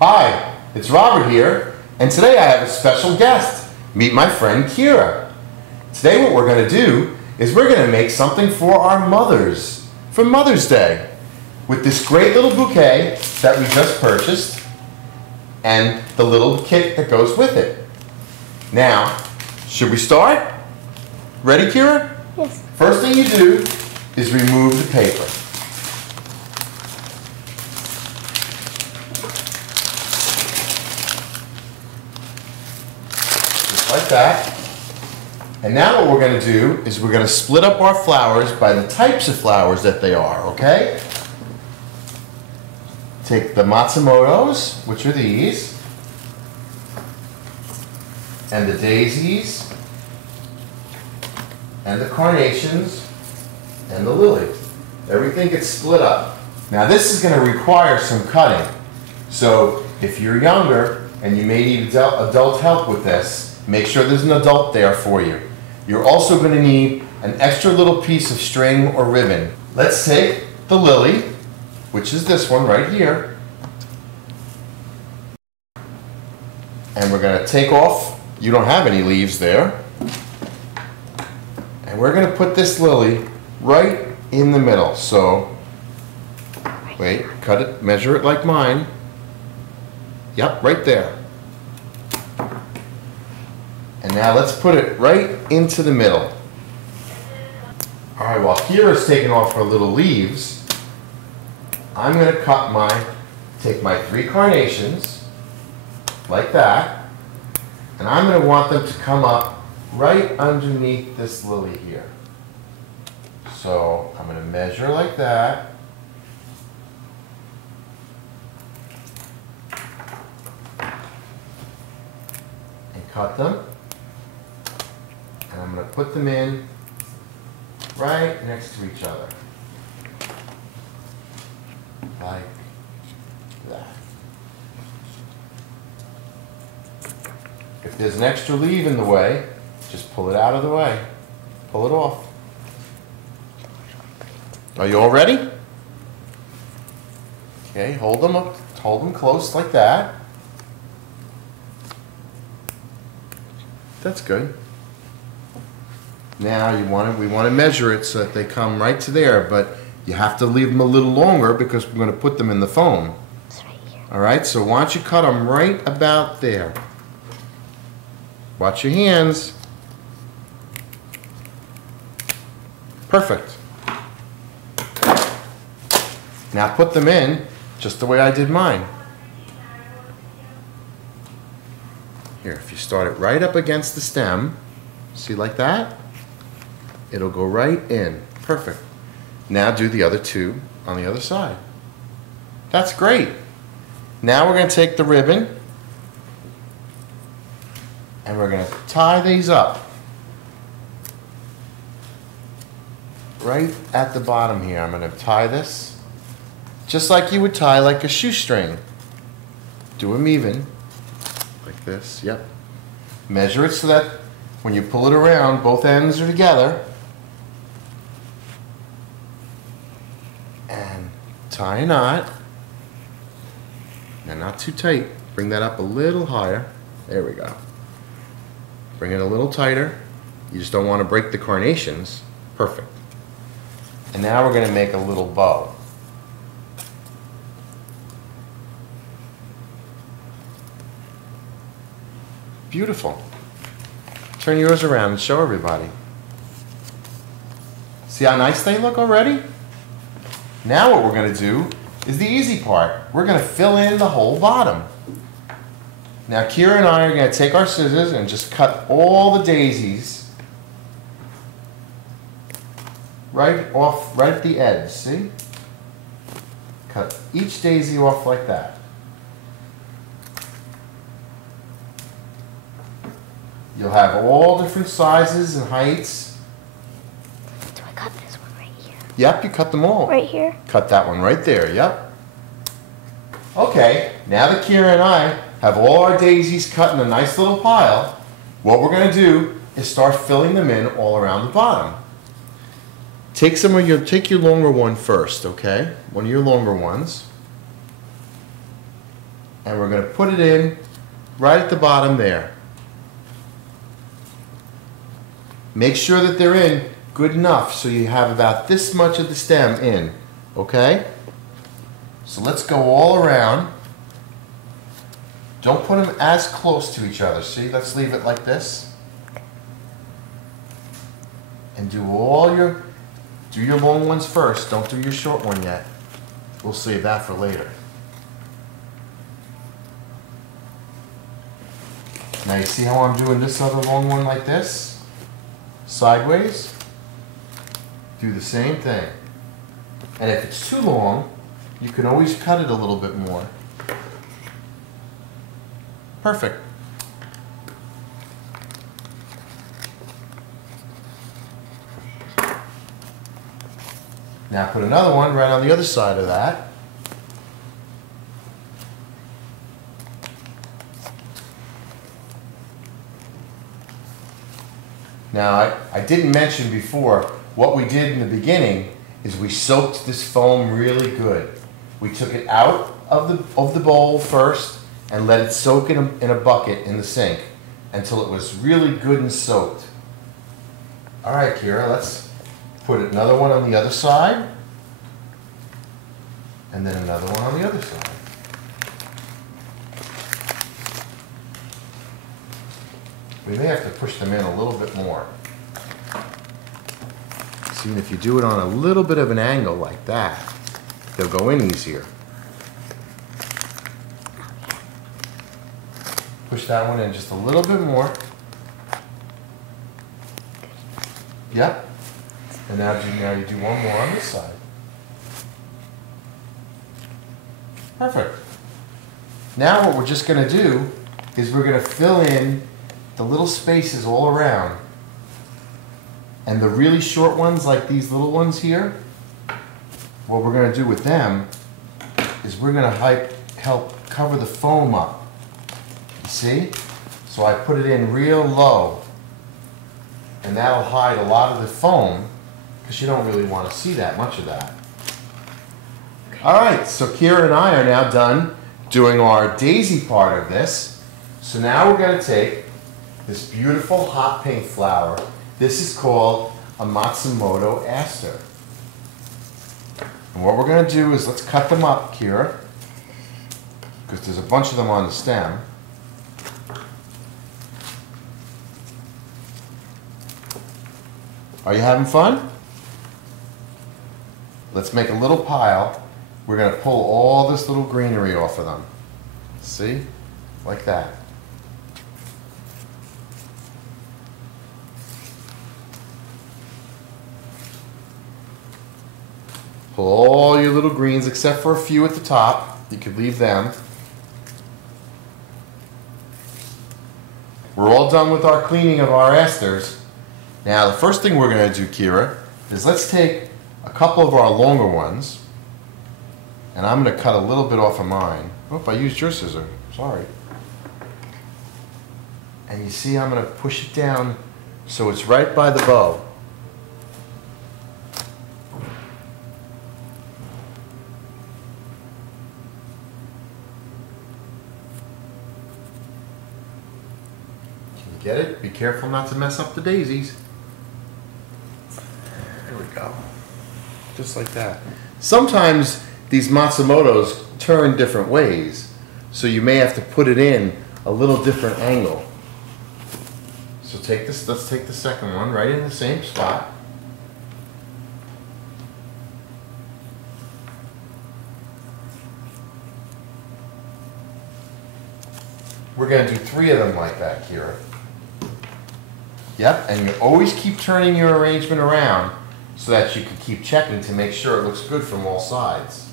Hi, it's Robert here, and today I have a special guest. Meet my friend Kira. Today what we're going to do is we're going to make something for our mothers for Mother's Day with this great little bouquet that we just purchased and the little kit that goes with it. Now, should we start? Ready, Kira? Yes. First thing you do is remove the paper. Like that. And now what we're going to do is we're going to split up our flowers by the types of flowers that they are, okay? Take the Matsumotos, which are these, and the daisies, and the carnations, and the lily. Everything gets split up. Now this is going to require some cutting. So if you're younger and you may need adult help with this, make sure there's an adult there for you. You're also going to need an extra little piece of string or ribbon. Let's take the lily, which is this one right here, and we're going to take off, you don't have any leaves there, and we're going to put this lily right in the middle. So, wait, cut it, measure it like mine. Yep, right there. And now let's put it right into the middle. All right, while Kira's taking off her little leaves, I'm going to take my 3 carnations, like that, and I'm going to want them to come up right underneath this lily here. So I'm going to measure like that. And cut them. And I'm going to put them in right next to each other. Like that. If there's an extra leaf in the way, just pull it out of the way. Pull it off. Are you all ready? Okay, hold them up, hold them close like that. That's good. Now we want to measure it so that they come right to there, but you have to leave them a little longer because we're going to put them in the foam. It's right here. All right, so why don't you cut them right about there. Watch your hands. Perfect. Now put them in just the way I did mine. Here, if you start it right up against the stem, see like that? It'll go right in. Perfect. Now do the other 2 on the other side. That's great. Now we're going to take the ribbon and we're going to tie these up right at the bottom here. I'm going to tie this just like you would tie like a shoestring. Do them even like this. Yep. Measure it so that when you pull it around, both ends are together. And tie a knot. Now not too tight. Bring that up a little higher. There we go. Bring it a little tighter. You just don't want to break the carnations. Perfect. And now we're going to make a little bow. Beautiful. Turn yours around and show everybody. See how nice they look already? Now what we're going to do is the easy part. We're going to fill in the whole bottom. Now Kira and I are going to take our scissors and just cut all the daisies right at the edge, see? Cut each daisy off like that. You'll have all different sizes and heights. Do I cut this one right here? Yep, you cut them all. Right here? Cut that one right there, yep. Okay, now that Kira and I have all our daisies cut in a nice little pile, what we're going to do is start filling them in all around the bottom. Take your longer one first, okay? One of your longer ones. and we're going to put it in right at the bottom there. Make sure that they're in good enough so you have about this much of the stem in, okay? So let's go all around. Don't put them as close to each other. See, let's leave it like this. And do your long ones first. Don't do your short one yet. We'll save that for later. Now you see how I'm doing this other long one like this? Sideways. Do the same thing. And if it's too long, you can always cut it a little bit more. Perfect. Now put another one right on the other side of that. Now I didn't mention before, what we did in the beginning is we soaked this foam really good. We took it out of the bowl first and let it soak in a bucket in the sink until it was really good and soaked. All right, Kira, let's put another one on the other side and then another one on the other side. We may have to push them in a little bit more. See, if you do it on a little bit of an angle like that, they'll go in easier. Push that one in just a little bit more. Yep. And now you do one more on this side. Perfect. Now what we're just going to do is we're going to fill in the little spaces all around. And the really short ones, like these little ones here, what we're going to do with them is we're going to help cover the foam up. You see? So I put it in real low. And that'll hide a lot of the foam because you don't really want to see that much of that. Alright, so Kira and I are now done doing our daisy part of this. So now we're going to take this beautiful hot pink flower. This is called a Matsumoto aster. And what we're going to do is let's cut them up, Kira, because there's a bunch of them on the stem. Are you having fun? Let's make a little pile. We're going to pull all this little greenery off of them. See? Like that. Pull all your little greens except for a few at the top. You could leave them. We're all done with our cleaning of our asters. Now the first thing we're going to do, Kira, is let's take a couple of our longer ones, and I'm going to cut a little bit off of mine. Oh, I used your scissor. Sorry. And you see I'm going to push it down so it's right by the bow. Get it? Be careful not to mess up the daisies. There we go. Just like that. Sometimes these Matsumotos turn different ways, so you may have to put it in a little different angle. So take this, let's take the second one right in the same spot. We're going to do 3 of them like that, Kira. Yep, and you always keep turning your arrangement around so that you can keep checking to make sure it looks good from all sides.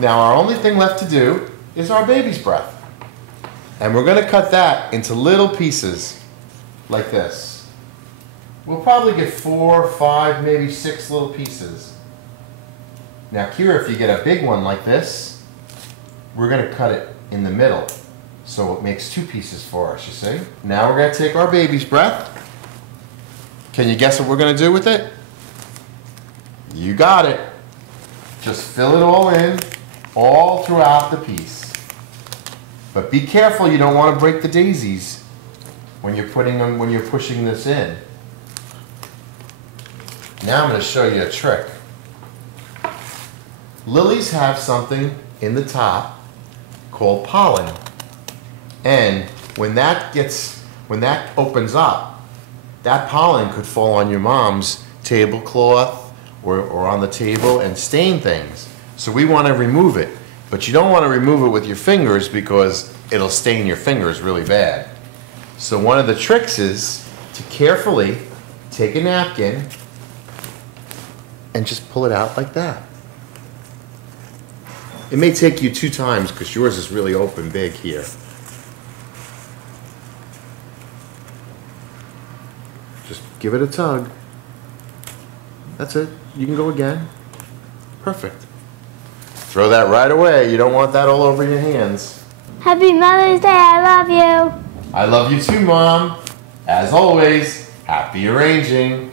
Now our only thing left to do is our baby's breath. And we're going to cut that into little pieces like this. We'll probably get 4, 5, maybe 6 little pieces. Now Kira, if you get a big one like this, we're going to cut it in the middle. So it makes 2 pieces for us, you see? Now we're going to take our baby's breath. Can you guess what we're going to do with it? You got it. Just fill it all in all throughout the piece. But be careful, you don't want to break the daisies when you're pushing this in. Now I'm going to show you a trick. Lilies have something in the top called pollen. And when that opens up, that pollen could fall on your mom's tablecloth or on the table and stain things. So we want to remove it. But you don't want to remove it with your fingers because it'll stain your fingers really bad. So one of the tricks is to carefully take a napkin and just pull it out like that. It may take you 2 times because yours is really open big here. Just give it a tug. That's it. You can go again. Perfect. Throw that right away. You don't want that all over your hands. Happy Mother's Day. I love you. I love you too, Mom. As always, happy arranging.